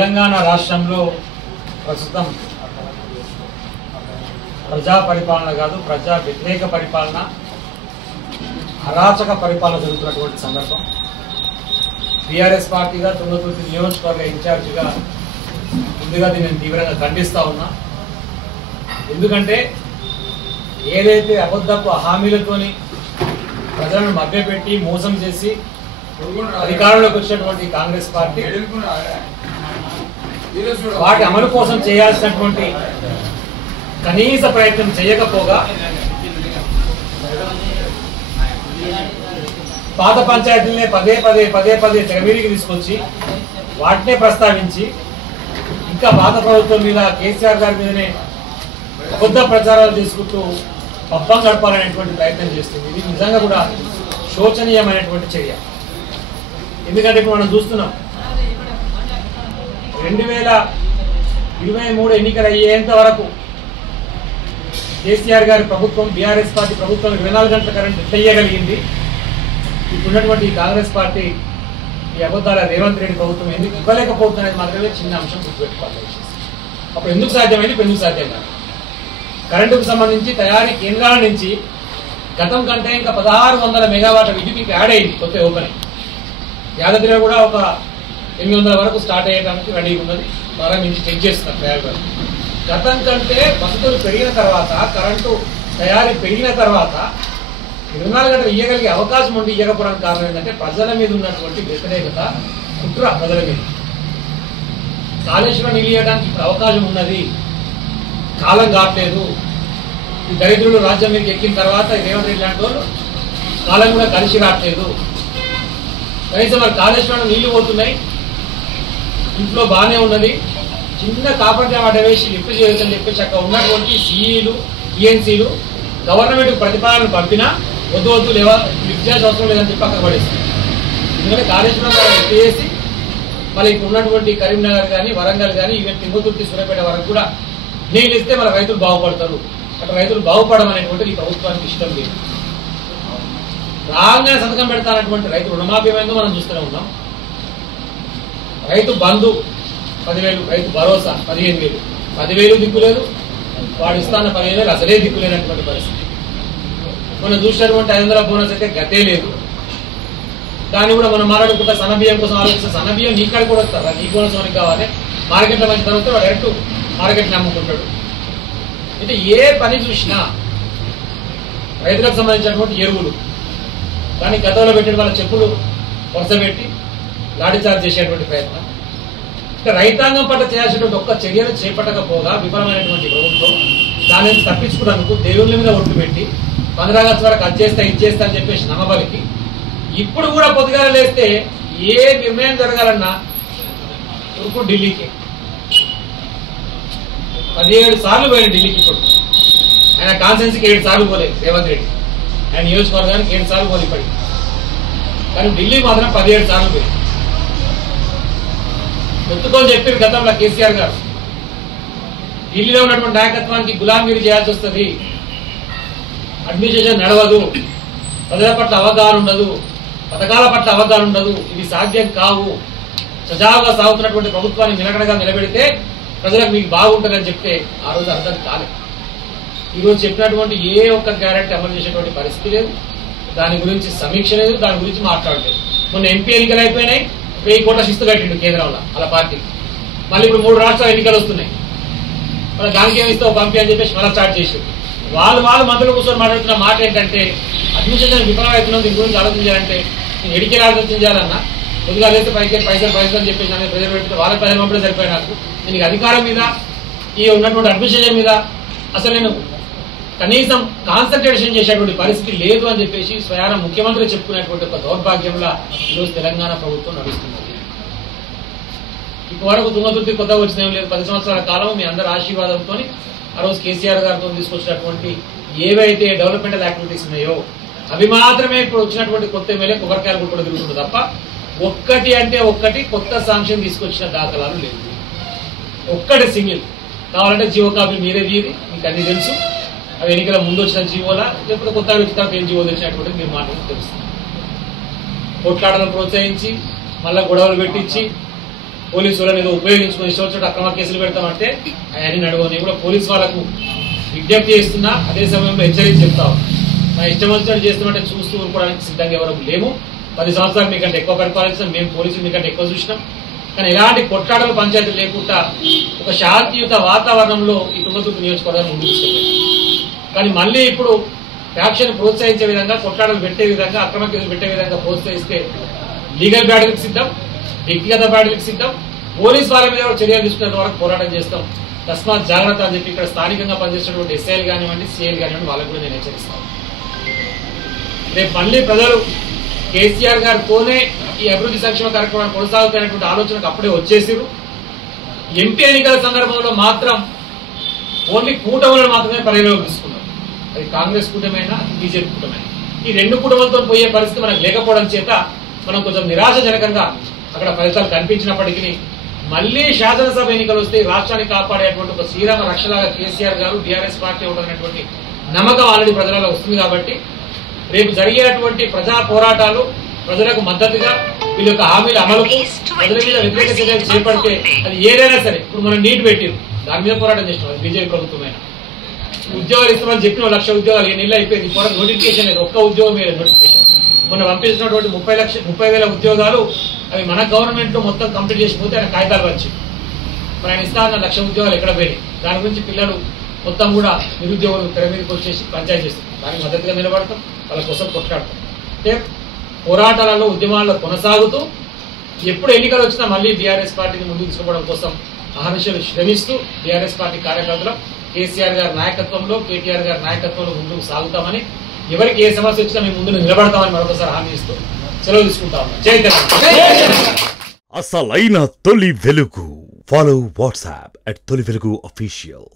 తెలంగాణ రాష్ట్రంలో ప్రస్తుతం ప్రజా పరిపాలన కాదు, ప్రజా వ్యతిరేక పరిపాలన, అరాచక పరిపాలన జరుగుతున్నటువంటి సందర్భం. టీఆర్ఎస్ పార్టీగా తుంగతుర్తి నియోజకవర్గ ఇన్ఛార్జిగా ముందుగా దీన్ని తీవ్రంగా ఖండిస్తా ఉన్నా. ఎందుకంటే ఏదైతే అబద్ధపు హామీలతోని ప్రజలను మభ్యపెట్టి మోసం చేసి అధికారంలోకి వచ్చినటువంటి కాంగ్రెస్ పార్టీ వాటి అమలు కోసం చేయాల్సినటువంటి కనీస ప్రయత్నం చేయకపోగా పాత పంచాయతీలనే పదే పదే తెరమీడికి తీసుకొచ్చి వాటినే ప్రస్తావించి ఇంకా పాత ప్రభుత్వం మీద, కేసీఆర్ గారి మీదనే అబద్ధ ప్రచారాలు చేసుకుంటూ పబ్బం గడపాలనేటువంటి ప్రయత్నం చేస్తుంది. ఇది నిజంగా కూడా శోచనీయమైనటువంటి చర్య. ఎందుకంటే ఇప్పుడు మనం చూస్తున్నాం 2023 ఎన్నికలు అయ్యేంత వరకు కేసీఆర్ గారి ప్రభుత్వం, బీఆర్ఎస్ పార్టీ ప్రభుత్వం 24 గంటల కరెంట్ ఎట్లయ్యగలిగింది. ఇప్పుడున్నటువంటి కాంగ్రెస్ పార్టీ ఈ అబద్ధాల రేవంత్ రెడ్డి ప్రభుత్వం ఎందుకు ఇవ్వలేకపోతున్నది మాత్రమే చిన్న అంశం గుర్తుపెట్టుకోవాలి. అప్పుడు ఎందుకు సాధ్యమైంది, ఇప్పుడు ఎందుకు సాధ్యం కాదు. కరెంటుకు సంబంధించి తయారీ కేంద్రాల నుంచి గతం కంటే ఇంకా 1600 మెగావాట్ల విద్యుత్ యాడ్ అయింది. కొత్త ఓపెనింగ్ యాదాద్రిలో కూడా ఒక 800 వరకు స్టార్ట్ అయ్యడానికి రెడీగా ఉన్నది. ప్రారంభించి చెక్ చేస్తున్నారు ప్రయోగాలు. గతం కంటే వసతులు పెరిగిన తర్వాత, కరెంటు తయారీ పెరిగిన తర్వాత 24 గంటలు ఇవ్వగలిగే అవకాశం ఉండి ఇవ్వకపోవడానికి కారణం ఏంటంటే ప్రజల మీద ఉన్నటువంటి వ్యతిరేకత, కుట్ర ప్రజల మీద. కాళేశ్వరం నీళ్ళు ఇవ్వడానికి ఇప్పుడు అవకాశం ఉన్నది, కాలం కావట్లేదు. ఈ దరిద్రులు రాజ్యం మీదకి ఎక్కిన తర్వాత రేవంత్ రెడ్డి లాంటి వాళ్ళు కాలం కూడా కలిసి రావట్లేదు. కనీసం మరి కాళేశ్వరం నీళ్లు పోతున్నాయి, ఇంట్లో బాగానే ఉన్నది, చిన్న కాపర్ డ్యామ్ అడ్డ వేసి లిఫ్ట్ చేయొచ్చని చెప్పేసి అక్కడ ఉన్నటువంటి సిఈలు, ఈఎన్సీలు గవర్నమెంట్కి ప్రతిపాదనలు పంపినా వద్దు లేవా లిఫ్ట్ చేయాల్సిన అవసరం లేదని చెప్పి అక్కడ పడేస్తుంది. ఎందుకంటే కాళేశ్వరం లిఫ్ట్ చేసి మళ్ళీ ఇప్పుడు ఉన్నటువంటి కరీంనగర్ కానీ, వరంగల్ కానీ, ఈవెన్ తుంగతుర్తి, సూర్యాపేట వరకు కూడా నీళ్ళు ఇస్తే మన రైతులు బాగుపడతారు. అక్కడ రైతులు బాగుపడడం అనేటువంటిది ఈ ప్రభుత్వానికి ఇష్టం లేదు. రాగానే సంతకం పెడతానటువంటి రైతు రుణమాఫీ ఏమైందో మనం చూస్తూనే ఉన్నాం. రైతు బంధు 10,000, రైతు భరోసా 15,000, 10,000 దిక్కులేదు, వాడు ఇస్తాన్న 15,000 అసలే దిక్కులేనటువంటి పరిస్థితి. మనం చూసినటువంటి 500 బోనస్ అయితే గతే లేదు. దాన్ని కూడా మనం మాట్లాడుకుంటా సన్నబియ్యం కోసం ఆలోచిస్తే సన్నబియ్యం నీ కాడ కూడా వస్తారా, నీ బోనస్ మనకి కావాలి. మార్కెట్లో మంచి ధర వస్తే వాడు డైరెక్ట్ మార్కెట్ని అమ్ముకుంటాడు. అయితే ఏ పని చూసినా రైతులకు సంబంధించినటువంటి ఎరువులు కానీ గతంలో పెట్టిన వాళ్ళ చెప్పులు వరుస పెట్టి లాఠీ చార్జ్ చేసేటువంటి ప్రయత్నం. ఇక రైతాంగం పట్ల చేయాల్సినటువంటి ఒక్క చర్యను చేపట్టకపోగా విఫలమైనటువంటి ప్రభుత్వం దాని తప్పించుకున్నందుకు దేవుళ్ళ మీద ఒట్టు పెట్టి 15 ఆగస్టు వరకు అది చేస్తా ఇది చేస్తా అని చెప్పేసి నమ్మబలికి ఇప్పుడు కూడా పొద్దుగాల లేస్తే ఏ నిర్ణయం జరగాలన్నా ఉరుకు ఢిల్లీకి 17 సార్లు పోయాడు ఢిల్లీకి. ఇప్పుడు ఆయన కాన్సెన్స్కి 7 సార్లు పోలేదు రేవంత్ రెడ్డి, ఆయన నియోజకవర్గానికి 7 సార్లు పోదు ఇప్పటికి. కానీ ఢిల్లీ మాత్రం 17 సార్లు పోయింది. ఎత్తుకొని చెప్పారు గతంలో కేసీఆర్ గారు, ఢిల్లీలో ఉన్నటువంటి నాయకత్వానికి గులాంగిరి చేయాల్సి వస్తుంది, అడ్మినిస్ట్రేషన్ నడవదు, ప్రజల పట్ల అవగాహన ఉండదు, పథకాల పట్ల అవగాహన ఉండదు, ఇవి సాధ్యం కావు, సజావుగా సాగుతున్నటువంటి ప్రభుత్వాన్ని నిలకడగా నిలబెడితే ప్రజలకు మీకు బాగుంటుందని చెప్తే ఆ రోజు అర్థం కాలేదు. ఈరోజు చెప్పినటువంటి ఏ ఒక్క గ్యారెంటీ అమలు చేసేటువంటి పరిస్థితి లేదు, దాని గురించి సమీక్ష లేదు, దాని గురించి మాట్లాడలేదు. మొన్న ఎంపీ ఎన్నికలు అయిపోయినాయి, 1000 కోట్ల శిస్తు కట్టిండు కేంద్రంలో అలా పార్టీకి. మళ్ళీ ఇప్పుడు 3 రాష్ట్రాల ఎన్నికలు వస్తున్నాయి, మళ్ళీ దానికి ఏమిస్తావు పంపి అని చెప్పేసి మళ్ళీ స్టార్ట్ చేసారు. వాళ్ళు మంత్రులు కూర్చొని మాట్లాడుతున్న మాట ఏంటంటే అడ్మినిస్ట్రేషన్ విఫలమవుతున్నాం, దీని గురించి ఆలోచించాలంటే నేను ఎడికేలా ఆలోచించాలన్నా కొద్దిగా లేస్తే పైసలు అని చెప్పేసి అనేది ప్రజలు పెడితే వాళ్ళ ప్రజలు పంపడం సరిపోయి నాకు దీనికి అధికారం మీద, ఈ ఉన్నటువంటి అడ్మినిస్ట్రేషన్ మీద అసలు నేను కనీసం కాన్సన్ట్రేషన్ చేసేటువంటి పరిస్థితి లేదు అని చెప్పేసి స్వయాన ముఖ్యమంత్రి చెప్పుకునేటువంటి ఒక దౌర్భాగ్యంలో ఈరోజు తెలంగాణ ప్రభుత్వం నడుస్తున్నది. ఇప్పటి వరకు తుంగతుర్తి కొత్తగా వచ్చిన లేదు, 10 సంవత్సరాల కాలం మీ అందరి ఆశీర్వాదంతో ఆ రోజు కేసీఆర్ గారితో తీసుకొచ్చినటువంటి ఏవైతే డెవలప్మెంటల్ యాక్టివిటీస్ ఉన్నాయో అవి మాత్రమే ఇప్పుడు వచ్చినటువంటి కొత్త ఎమ్మెల్యే కొబ్బరికాయలు కూడా తిరుగుతుంది తప్ప ఒక్కటి అంటే ఒక్కటి కొత్త శాంక్షన్ తీసుకొచ్చిన దాఖలాలు లేదు. ఒక్కటి సింగిల్ కావాలంటే జీవో కాపీ మీరే తీరి, మీకు అన్ని తెలుసు. అవి ఎన్నికల ముందు వచ్చిన జీవోలా లేకపోతే కొత్తగా వచ్చిన ఏం జీవో తెచ్చినటువంటి మీరు మాటలు తెలుస్తుంది. కొట్లాటలను ప్రోత్సహించి మళ్ళీ గొడవలు పెట్టించి పోలీసు వాళ్ళని ఏదో ఉపయోగించుకొని ఇష్టం అక్రమ కేసులు పెడతామంటే అవన్నీ నడవని. నేను కూడా పోలీసు వాళ్ళకు విజ్ఞప్తి చేస్తున్నా, అదే సమయంలో హెచ్చరించి చెప్తాం. నా ఇష్టం వచ్చినట్టు చేస్తామంటే చూస్తూ ఊరుకోవడానికి సిద్ధంగా ఎవరు లేము. 10 సంవత్సరాలు మీకంటే ఎక్కువ పరిపాలించాం, మేము పోలీసులు మీకంటే ఎక్కువ చూసినాం. కానీ ఎలాంటి కొట్లాటలు పంచాయతీలు లేకుండా ఒక శాంతియుత వాతావరణంలో ఈ తుంగతుర్తి నియోజకవర్గాన్ని ముందుకు తీసుకెళ్ళాం. కానీ మళ్ళీ ఇప్పుడు ఫ్యాక్షన్ ప్రోత్సహించే విధంగా, కొట్లాటలు పెట్టే విధంగా, అక్రమ కేసులు పెట్టే విధంగా ప్రోత్సహిస్తే లీగల్ బ్యాటిల్కి సిద్ధం, వ్యక్తిగత బ్యాటిల్కి సిద్ధం, పోలీస్ వాళ్ళ మీద చర్యలు తీసుకునే వరకు పోరాటం చేస్తాం. తస్మాత్ జాగ్రత్త అని చెప్పి ఇక్కడ స్థానికంగా పనిచేసినటువంటి ఎస్ఐలు కానివ్వండి, సిఐలు కానివ్వండి, వాళ్ళకు కూడా నేను హెచ్చరిస్తాను. రేపు మళ్ళీ ప్రజలు కేసీఆర్ గారితోనే ఈ అభివృద్ధి సంక్షేమ కార్యక్రమాన్ని కొనసాగుతున్నటువంటి ఆలోచనకు అప్పుడే వచ్చేసారు. ఎంపీ ఎన్నికల సందర్భంలో మాత్రం ఓన్లీ కూటములను మాత్రమే పరిగణలోకి తీసుకున్నారు. అది కాంగ్రెస్ కూటమైనా, బీజేపీ కూటమైనా. ఈ 2 కూటములతో పోయే పరిస్థితి మనకు లేకపోవడం చేత మనం కొంచెం నిరాశజనకంగా అక్కడ ఫలితాలు కనిపించినప్పటికీ మళ్ళీ శాసనసభ ఎన్నికలు వస్తే రాష్ట్రాన్ని కాపాడేటువంటి ఒక శ్రీరామ రక్షలాగా కేసీఆర్ గారు, టీఆర్ఎస్ పార్టీ ఉంటున్నటువంటి నమ్మకం ఆల్రెడీ ప్రజలలో వస్తుంది. కాబట్టి రేపు జరిగేటువంటి ప్రజా పోరాటాలు ప్రజలకు మద్దతుగా వీళ్ళ యొక్క హామీల అమలుకు, ప్రజల మీద వ్యతిరేక చర్యలు చేపడితే అది ఏదైనా సరే, ఇప్పుడు మనం నీట్ పెట్టిరు, దాని మీద పోరాటం చేసినాం, అది బీజేపీ ప్రభుత్వమైన. ఉద్యోగాలు ఇస్తామని చెప్పిన 1 లక్ష ఉద్యోగాలు 7 నెలలు అయిపోయింది, పోరాటం నోటిఫికేషన్ లేదు, ఒక్క ఉద్యోగం మీద నోటిఫికేషన్. మొన్న పంపించినటువంటి 30,000 ఉద్యోగాలు అవి మన గవర్నమెంట్ లో మొత్తం కంప్లీట్ చేసిపోతే ఆయన కాగితాలు వచ్చి మరి ఆయన ఇస్తా అన్న 1 లక్ష ఉద్యోగాలు ఎక్కడ పోయి, దాని గురించి పిల్లలు మొత్తం కూడా నిరుద్యోగులు తెర మీదకి వచ్చేసి పంచాయతీ చేస్తారు. దానికి మద్దతుగా నిలబడతాం, వాళ్ళ కోసం కొట్లాడతాం. అంటే పోరాటాలలో, ఉద్యమాల్లో కొనసాగుతూ ఎప్పుడు ఎన్నికలు వచ్చినా మళ్ళీ బీఆర్ఎస్ పార్టీని ముందుకు తీసుకోవడం కోసం అహర్నిశలు శ్రమిస్తూ బీఆర్ఎస్ పార్టీ కార్యకర్తలు కేసీఆర్ గారి నాయకత్వంలో, కేటీఆర్ గారి నాయకత్వంలో ముందుకు సాగుతామని, ఎవరికి ఏ సమస్య వచ్చినా మేము ముందు నిలబడతామని మరొకసారి హామీ ఇస్తూ సెలవు తీసుకుంటాము. జై తెలంగాణ. అసలైన తొలి వెలుగు. ఫాలో వాట్సాప్ @తొలి వెలుగు official.